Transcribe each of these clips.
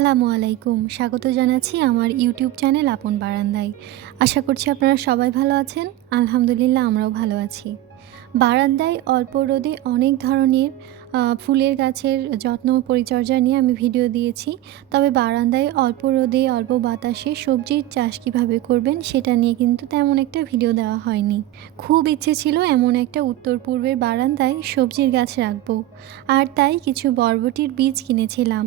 আসসালামু আলাইকুম। স্বাগত জানাচ্ছি আমার ইউটিউব চ্যানেল আপন বারান্দায়। আশা করছি আপনারা সবাই ভালো আছেন। আলহামদুলিল্লাহ আমরাও ভালো আছি। বারান্দায় অল্প রোদে অনেক ধরনের ফুলের গাছের যত্ন পরিচর্যা নিয়ে আমি ভিডিও দিয়েছি। তবে বারান্দায় অল্প রোদে, অল্প বাতাসে সবজির চাষ কীভাবে করবেন সেটা নিয়ে কিন্তু তেমন একটা ভিডিও দেওয়া হয়নি। খুব ইচ্ছে ছিল এমন একটা উত্তর পূর্বের বারান্দায় সবজির গাছ রাখব। আর তাই কিছু বরবটির বীজ কিনেছিলাম।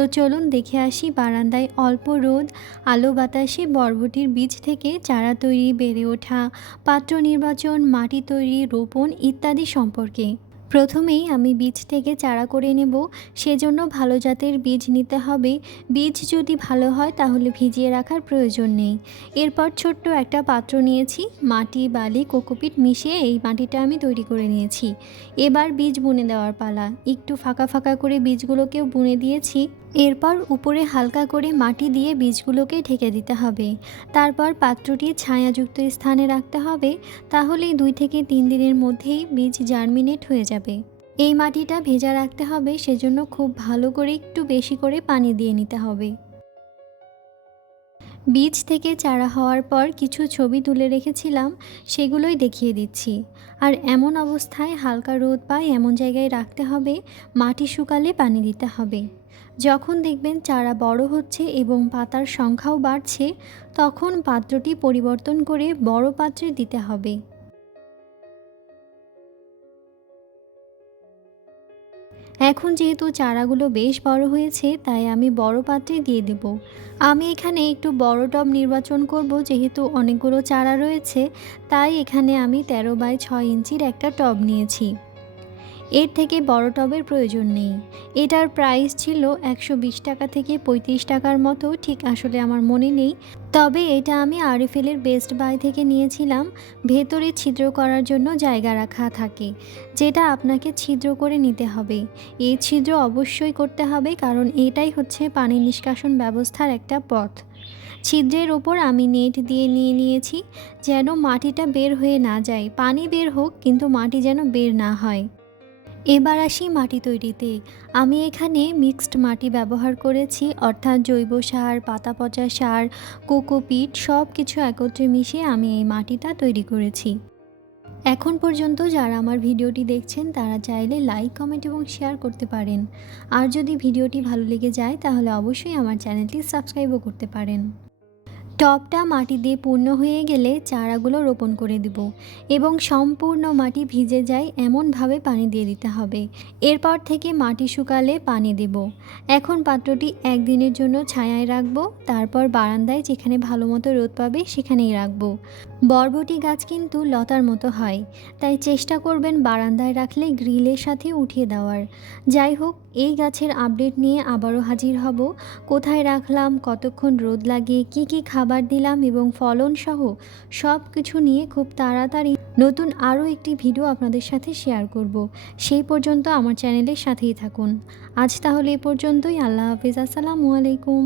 তো চলুন দেখে আসি বারান্দায় অল্প রোদ, আলো বাতাসে বরবটির বীজ থেকে চারা তৈরি বেড়ে ওঠা, পাত্র নির্বাচন, মাটি তৈরি, রোপণ ইত্যাদি সম্পর্কে। প্রথমেই আমি বীজ থেকে চারা করে নেব। সেজন্য ভালো জাতের বীজ নিতে হবে। বীজ যদি ভালো হয়, তাহলে ভিজিয়ে রাখার প্রয়োজন নেই। এরপর ছোট্ট একটা পাত্র নিয়েছি। মাটি, বালি, কোকোপিট মিশিয়ে এই মাটিটা আমি তৈরি করে নিয়েছি। এবার বীজ বুনে দেওয়ার পালা। একটু ফাঁকা ফাঁকা করে বীজগুলোকেও বুনে দিয়েছি। এরপর উপরে হালকা করে মাটি দিয়ে বীজগুলোকে ঢেকে দিতে হবে। তারপর পাত্রটি ছায়াযুক্ত স্থানে রাখতে হবে। তাহলেই দুই থেকে তিন দিনের মধ্যেই বীজ জার্মিনেট হয়ে যাবে। এই মাটিটা ভেজা রাখতে হবে, সেজন্য খুব ভালো করে একটু বেশি করে পানি দিয়ে নিতে হবে। বীজ থেকে চারা হওয়ার পর কিছু ছবি তুলে রেখেছিলাম, সেগুলোই দেখিয়ে দিচ্ছি। আর এমন অবস্থায় হালকা রোদ পায় এমন জায়গায় রাখতে হবে, মাটি শুকালে পানি দিতে হবে। যখন দেখবেন চারা বড় হচ্ছে এবং পাতার সংখ্যাও বাড়ছে, তখন পাত্রটি পরিবর্তন করে বড় পাত্রে দিতে হবে। এখন যেহেতু চারাগুলো বেশ বড় হয়েছে, তাই আমি বড় পাত্রে দিয়ে দেব। আমি এখানে একটু বড় টব নির্বাচন করব, যেহেতু অনেকগুলো চারা রয়েছে, তাই এখানে আমি তেরো বাই ছয় ইঞ্চির একটা টব নিয়েছি। এর থেকে বড় টবের প্রয়োজন নেই। এটার প্রাইস ছিল একশো বিশ টাকা থেকে পঁয়ত্রিশ টাকার মতো, ঠিক আসলে আমার মনে নেই। তবে এটা আমি আরএফএলের বেস্ট বাই থেকে নিয়েছিলাম। ভেতরে ছিদ্র করার জন্য জায়গা রাখা থাকে, যেটা আপনাকে ছিদ্র করে নিতে হবে। এই ছিদ্র অবশ্যই করতে হবে, কারণ এটাই হচ্ছে পানি নিষ্কাশন ব্যবস্থার একটা পথ। ছিদ্রের ওপর আমি নেট দিয়ে নিয়ে নিয়েছি, যেন মাটিটা বের হয়ে না যায়। পানি বের হোক, কিন্তু মাটি যেন বের না হয়। এবার আসি মাটি তৈরিতে। আমি এখানে মিক্সড মাটি ব্যবহার করেছি, অর্থাৎ জৈব সার, পাতা পচা সার কোকোপিট সব কিছু একত্রে মিশিয়ে আমি এই মাটিটা তৈরি করেছি। এখন পর্যন্ত যারা আমার ভিডিওটি দেখছেন, তারা চাইলে লাইক, কমেন্ট এবং শেয়ার করতে পারেন। আর যদি ভিডিওটি ভালো লেগে যায়, তাহলে অবশ্যই আমার চ্যানেলটি সাবস্ক্রাইবও করতে পারেন। টবটা মাটি দিয়ে পূর্ণ হয়ে গেলে চারাগুলো রোপণ করে দেব এবং সম্পূর্ণ মাটি ভিজে যায় এমনভাবে পানি দিয়ে দিতে হবে। এরপর থেকে মাটি শুকালে পানি দেব। এখন পাত্রটি একদিনের জন্য ছায়ায় রাখব, তারপর বারান্দায় যেখানে ভালো মতো রোদ পাবে সেখানেই রাখব। বরবটি গাছ কিন্তু লতার মতো হয়, তাই চেষ্টা করবেন বারান্দায় রাখলে গ্রিলের সাথে উঠিয়ে দেওয়ার। যাই হোক, এই গাছের আপডেট নিয়ে আবারও হাজির হব। কোথায় রাখলাম, কতক্ষণ রোদ লাগিয়ে কি কি খাবার দিলাম এবং ফলন সহ সব কিছু নিয়ে খুব তাড়াতাড়ি নতুন আরও একটি ভিডিও আপনাদের সাথে শেয়ার করব। সেই পর্যন্ত আমার চ্যানেলের সাথেই থাকুন। আজ তাহলে এ পর্যন্তই। আল্লাহ হাফিজ। আসসালামু আলাইকুম।